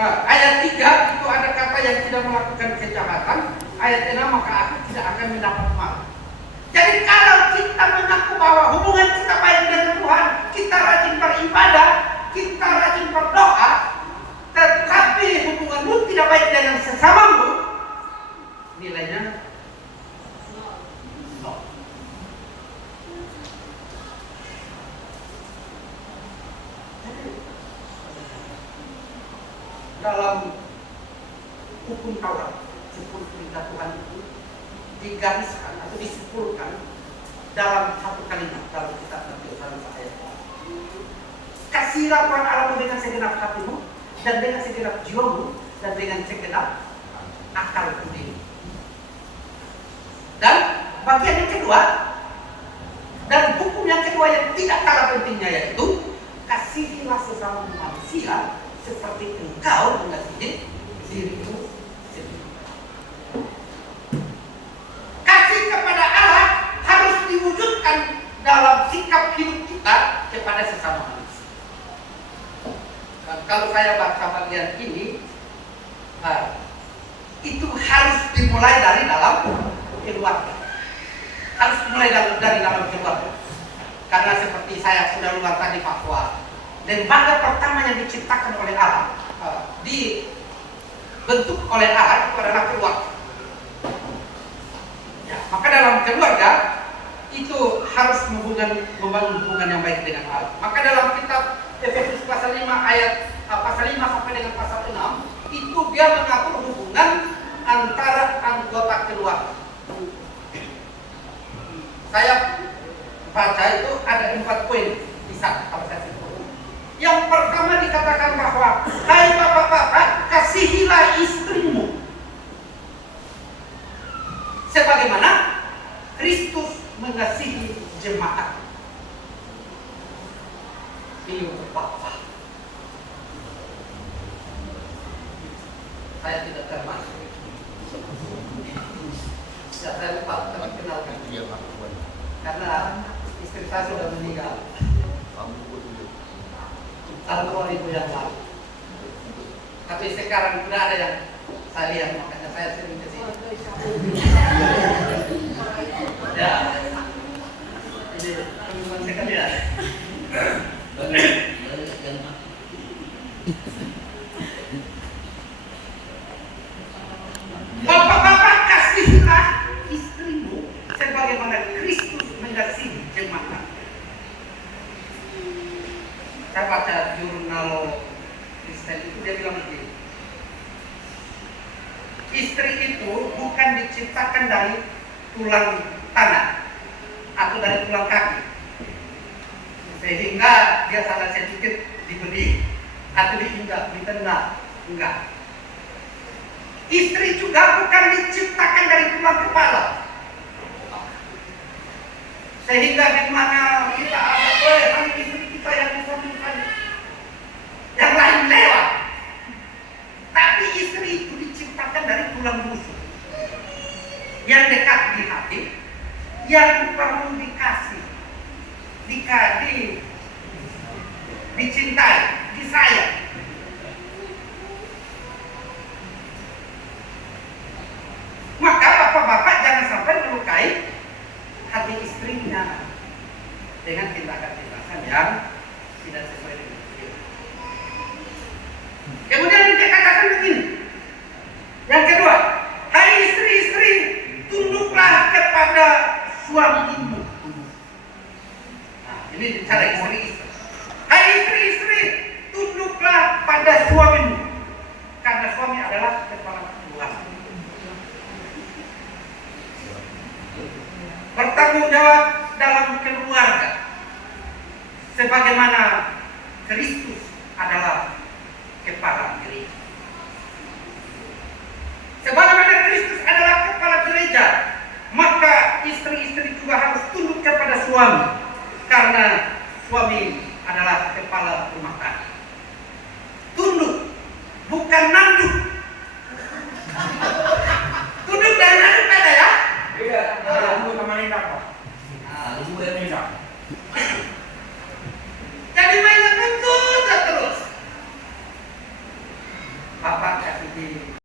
Ayat 3 itu ada kata yang tidak melakukan kejahatan. Ayat 6 maka aku tidak akan mendapat mal. Jadi kalau kita mengaku bahwa hubungan kita baik dengan Tuhan, kita rajin beribadah, kita rajin berdoa, tetapi hubunganmu tidak baik dengan sesamamu, nilainya no. Dalam hukum Taurat, 10 perintah Tuhan itu digariskan atau disimpulkan dalam satu kalimat dalam kitab Nabi dalam ayat. Kasihilah Tuhan Allahmu dengan segenap hatimu dan dengan segenap jiwamu dan dengan segenap akal budimu. Dan bagian yang kedua dan hukum yang kedua yang tidak kalah pentingnya yaitu kasihilah sesama manusia seperti engkau mengasihi dirimu sendiri. Kasih kepada Allah harus diwujudkan dalam sikap hidup kita kepada sesama manusia. Dan kalau saya baca bagian ini, itu harus dimulai dari dalam keluarga. Harus dimulai dari dalam keluarga. Karena seperti saya sudah ulang tadi bahwa lembaga pertama yang diciptakan oleh Allah, dibentuk oleh Allah itu adalah keluarga. Ya, maka dalam keluarga itu harus membangun hubungan yang baik dengan Allah. Maka dalam kitab Efesus pasal 5 ayat pasal 5 sampai dengan pasal 6 itu dia mengatur hubungan antara anggota keluarga. Saya baca itu ada 4 poin di sana kalau saya sebut. Yang pertama dikatakan bahwa hai bapak-bapak, kasihilah istrimu sebagaimana Kristus mengasihi jemaat. Ini untuk bapak. Saya tidak termasuk. Saya lupa kenalkan. Karena istri saya sudah meninggal. Tahun 2000 yang lalu. Tapi sekarang sudah ada yang saya lihat, makanya saya sering ke sini. Ya, ini teman-teman sekalian. Bapak-bapak, kasihilah istrimu sebagaimana Kristus mengasihi jemaat. Saya baca jurnal Kristen itu dia bilang begini, istri itu bukan diciptakan dari tulang tangan atau dari tulang kaki sehingga dia salah sedikit dibenih atau diinjak, ditendang. Enggak. Istri juga bukan diciptakan dari tulang kepala sehingga di mana kita ada istri kita yang bisa yang lain lewat. Tapi istri itu diciptakan dari tulang rusuk yang dekat di hati, yang perlu dikasih, dicintai, disayang. Maka bapak-bapak jangan sampai melukai hati istrinya dengan tindakan-tindakan yang tidak sesuai dengan dia. Kemudian dia katakan begini. Yang kedua, hai istri-istri, tunduklah kepada suamimu. Nah, ini bicara istri-istri. Hai istri-istri, tunduklah pada suamimu, karena suami adalah kepala keluarga. Bertanggung jawab dalam keluarga sebagaimana Kristus adalah kepala gereja. Sebagaimana Kristus adalah kepala gereja, maka istri-istri juga harus tunduk kepada suami, karena suami adalah kepala rumah tangga. Tunduk, bukan nanduk. Tunduk dan nanduk beda ya? Beda. Tunduk sama nindak, Pak. Itu yang nindak. Jadi mainnya tuntut terus. di